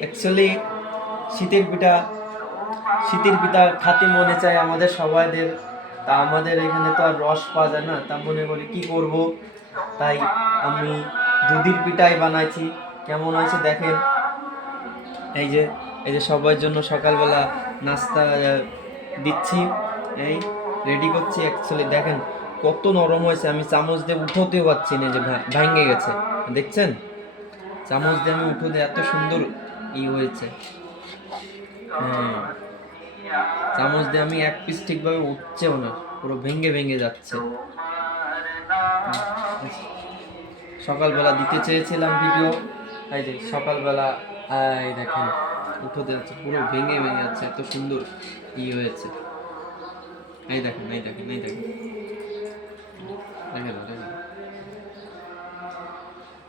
Actually শীতের পিঠা শীতের পিঠা খাতে মনে চায় আমাদের সবাইদের। তা আমাদের এখানে তো আর রস পাওয়া যায় না, তা মনে করি কি করব, তাই আমি দুধের পিঠাই বানাইছি। কেমন হয়েছে দেখেন। এই যে এই যে সবার জন্য সকালবেলা নাস্তা দিচ্ছি, এই রেডি করছি। অ্যাকচুয়ালি দেখেন কত নরম হয়েছে, আমি চামচ দিয়ে উঠোতেও পারছি না, যে ভেঙে গেছে। দেখছেন, চামচ দিয়ে আমি উঠোতে এত সুন্দর হয়েছে। হ্যাঁ, চামচ দিয়ে আমি এক পিস ঠিকভাবে উঠছেও না, পুরো ভেঙে ভেঙে যাচ্ছে। সকালবেলা দিতে চেয়েছিলাম ভিডিও, এই যে সকালবেলা, এই দেখেন উঠোতে যাচ্ছে, পুরো ভেঙে ভেঙে যাচ্ছে, এত সুন্দর হয়েছে। এই দেখেন, এই দেখেন, এই দেখেন, দেখেন দেখেন।